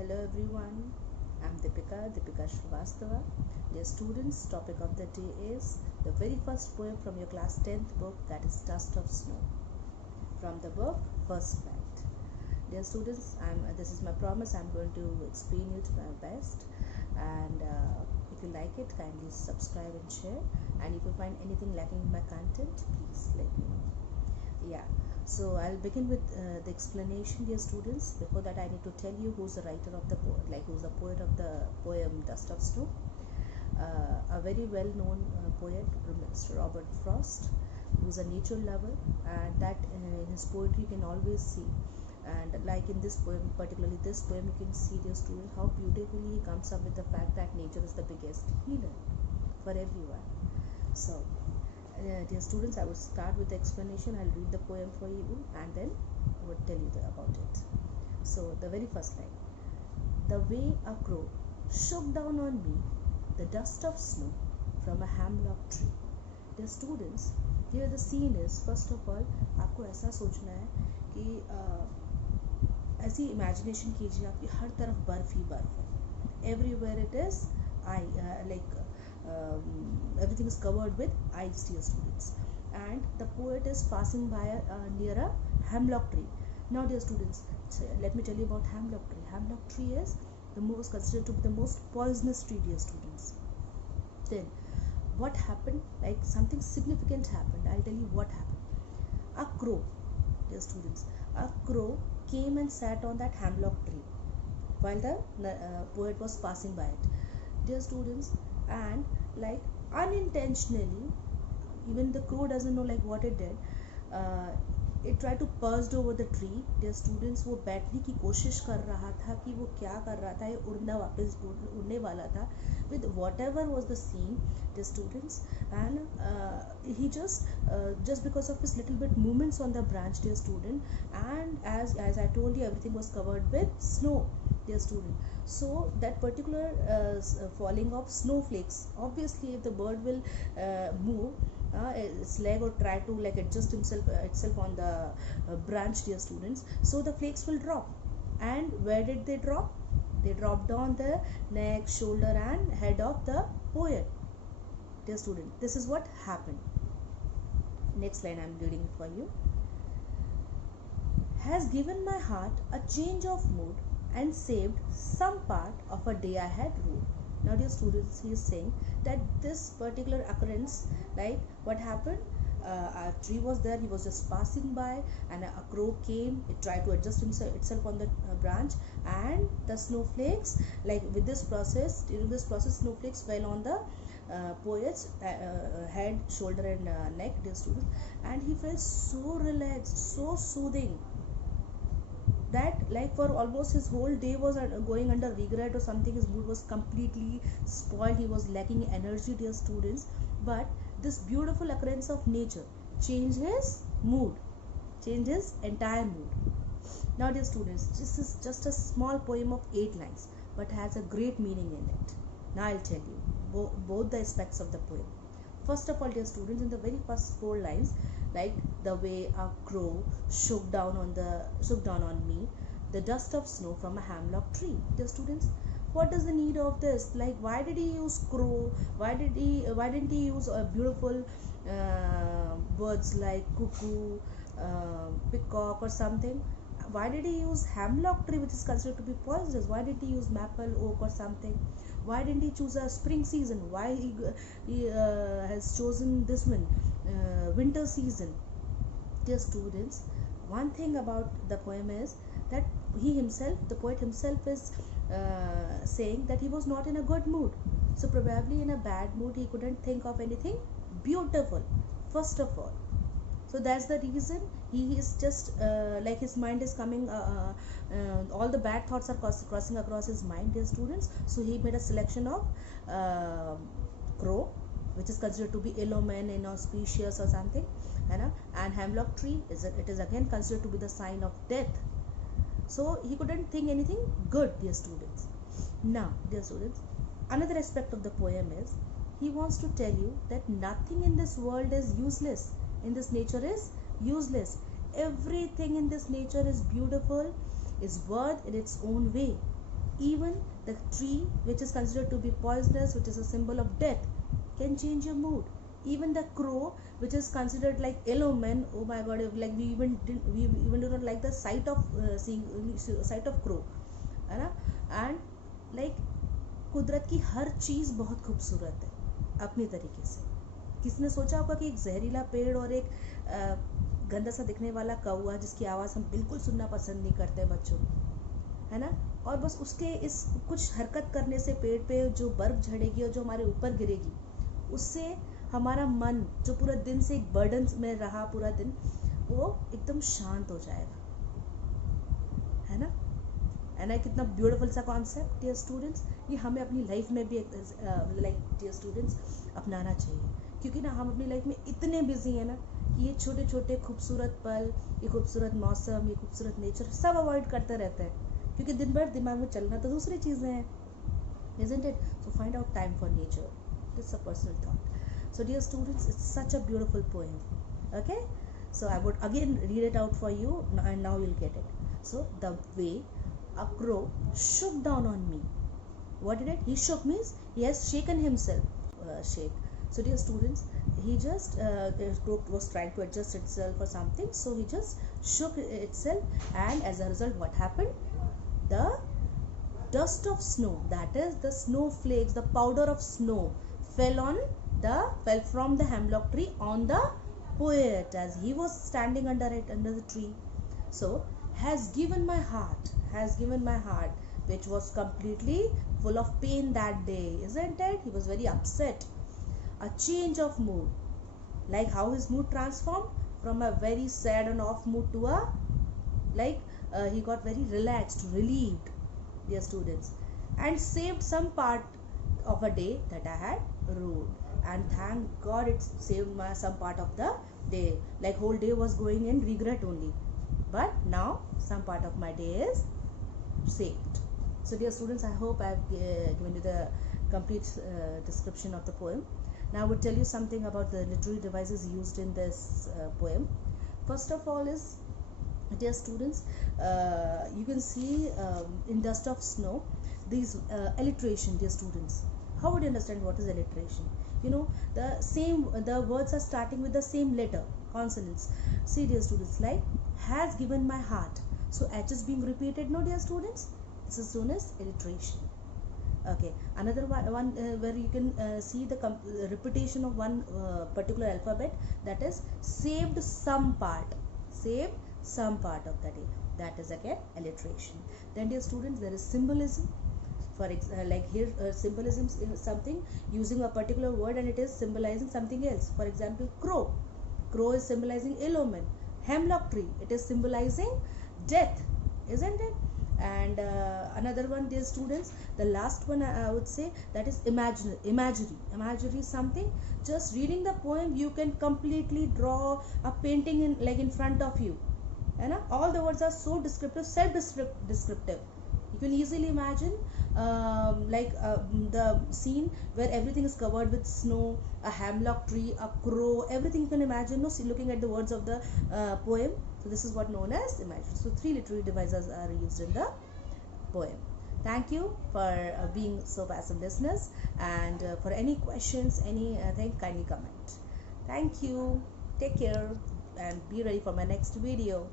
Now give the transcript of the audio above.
Hello everyone, I'm Deepika Shrivastava. Dear students, topic of the day is the very first poem from your class 10th book, that is Dust of Snow. From the book First Flight. Dear students, this is my promise, I'm going to explain it to my best, and if you like it, kindly subscribe and share, and if you find anything lacking in my content, please let me know. Yeah, so I'll begin with the explanation, dear students. Before that, I need to tell you who's the writer of the poem, who's the poet of the poem Dust of Snow. A very well-known poet, Mr. Robert Frost, who's a nature lover, and that in his poetry you can always see. And like in this poem, particularly this poem, you can see, dear students, how beautifully he comes up with the fact that nature is the biggest healer for everyone. So dear students, I will start with the explanation. I'll read the poem for you and then I will tell you about it. So the very first line: the way a crow shook down on me the dust of snow from a hemlock tree. Dear students, here the scene is, first of all, आपको ऐसा सोचना है कि ऐसी imagination कीजिए आपकी हर तरफ बर्फ ही बर्फ है. Everywhere it is everything is covered with ice, dear students, and the poet is passing by near a hemlock tree. Now, dear students, let me tell you about hemlock tree. Hemlock tree is considered to be the most poisonous tree, dear students. Then what happened? Like something significant happened. I'll tell you what happened. A crow, dear students, a crow came and sat on that hemlock tree while the poet was passing by it, dear students, and like unintentionally, even the crow doesn't know like what it did, it tried to perched over the tree. Dear students, वो बैठने की कोशिश कर रहा था कि वो क्या कर रहा था, ये उड़ने वाला था with whatever was the scene, dear students, and he just because of his little bit movements on the branch, dear student, and as I told you, everything was covered with snow, dear student. So that particular falling of snowflakes, obviously if the bird will move its leg or try to like adjust itself on the branch, dear students, so the flakes will drop. And where did they drop? They dropped on the neck, shoulder and head of the poet, dear student. This is what happened. Next line I'm reading for you. Has given my heart a change of mood and saved some part of a day I had ruled. Now, dear students, he is saying that this particular occurrence, like what happened, a tree was there, he was just passing by, and a crow came, it tried to adjust itself on the branch, and the snowflakes, like with this process, during this process, snowflakes fell on the poet's head, shoulder and neck, dear students, and he felt so relaxed, so soothing, that like for almost his whole day was going under regret or something. His mood was completely spoiled, he was lacking energy, dear students, but this beautiful occurrence of nature changed his mood, changed his entire mood. Now, dear students, this is just a small poem of 8 lines but has a great meaning in it. Now I'll tell you both the aspects of the poem. First of all, dear students, in the very first 4 lines, like the way a crow shook down on me the dust of snow from a hemlock tree. Dear students, what is the need of this? Like, why did he use crow? Why didn't he use beautiful words like cuckoo, peacock or something? Why did he use hemlock tree, which is considered to be poisonous? Why did he use maple, oak or something? Why didn't he choose a spring season? Why he has chosen this one, winter season? Dear students, one thing about the poem is that the poet himself is saying that he was not in a good mood. So probably in a bad mood, he couldn't think of anything beautiful, first of all. So that's the reason he is just like his mind is coming, all the bad thoughts are crossing across his mind, dear students. So he made a selection of crow, which is considered to be ill omen, inauspicious or something, and hemlock tree it is again considered to be the sign of death. So he couldn't think anything good, dear students. Now, dear students, another aspect of the poem is he wants to tell you that nothing in this world is useless, in this nature is useless. Everything in this nature is beautiful, is worth in its own way. Even the tree which is considered to be poisonous, which is a symbol of death, can change your mood. Even the crow, which is considered like yellow men, oh my god, like we even do not like the sight of seeing sight of crow, है ना. And like कुदरत की हर चीज़ बहुत खूबसूरत है अपनी तरीके से. किसने सोचा होगा कि एक जहरीला पेड़ और एक गंदा सा दिखने वाला कौवा जिसकी आवाज़ हम बिल्कुल सुनना पसंद नहीं करते बच्चों, है ना, और बस उसके इस कुछ हरकत करने से पेड़ पे जो बर्फ़ झड़ेगी और जो हमारे ऊपर गिरेगी, उससे हमारा मन जो पूरा दिन से एक बर्डन में रहा पूरा दिन, वो एकदम शांत हो जाएगा, है ना. एंड कितना ब्यूटीफुल सा कॉन्सेप्ट डियर स्टूडेंट्स. ये हमें अपनी लाइफ में भी लाइक डियर स्टूडेंट्स अपनाना चाहिए, क्योंकि ना हम अपनी लाइफ में इतने बिजी हैं ना कि ये छोटे छोटे खूबसूरत पल, ये खूबसूरत मौसम, ये खूबसूरत नेचर सब अवॉइड करते रहते हैं, क्योंकि दिन भर दिमाग में चलना तो दूसरी चीज़ें हैं, isn't it? So find out time for nature. This is a personal thought. So dear students, it's such a beautiful poem. Okay, so I would again read it out for you, and now you'll get it. So the way a crow shook down on me. What did it? He shook means he has shaken himself. Shake. So dear students, he just was trying to adjust itself or something. So he just shook itself, and as a result, what happened? The dust of snow, that is the snowflakes, the powder of snow, fell from the hemlock tree on the poet as he was standing under the tree. So has given my heart, which was completely full of pain that day, isn't it? He was very upset. A change of mood, like how his mood transformed from a very sad and off mood to a he got very relaxed, relieved, dear students, and saved some part of a day that I had ruined. And thank God it saved some part of the day. Like whole day was going in regret only, but now some part of my day is saved. So dear students, I hope I have given you the complete description of the poem. Now I would tell you something about the literary devices used in this poem. First of all is, dear students, you can see in dust of snow these alliteration, dear students. How would you understand what is alliteration? You know, the words are starting with the same letter, consonants. See dear students, like has given my heart. So H is being repeated, no dear students? This is known as alliteration. Okay, another one where you can see the repetition of one particular alphabet, that is saved some part of the day, that is again alliteration. Then dear students, there is symbolism. For like here symbolism is something using a particular word and it is symbolizing something else. For example, crow is symbolizing ill omen. Hemlock tree, it is symbolizing death, isn't it? And another one, dear students, the last one I would say, that is imagery. Imagery is something, just reading the poem you can completely draw a painting in front of you, and all the words are so descriptive, self-descriptive. You can easily imagine the scene where everything is covered with snow, a hemlock tree, a crow, everything you can imagine, looking at the words of the poem. So this is what known as imagery. So 3 literary devices are used in the poem. Thank you for being so passive listeners, and for any questions, anything, kindly comment. Thank you. Take care and be ready for my next video.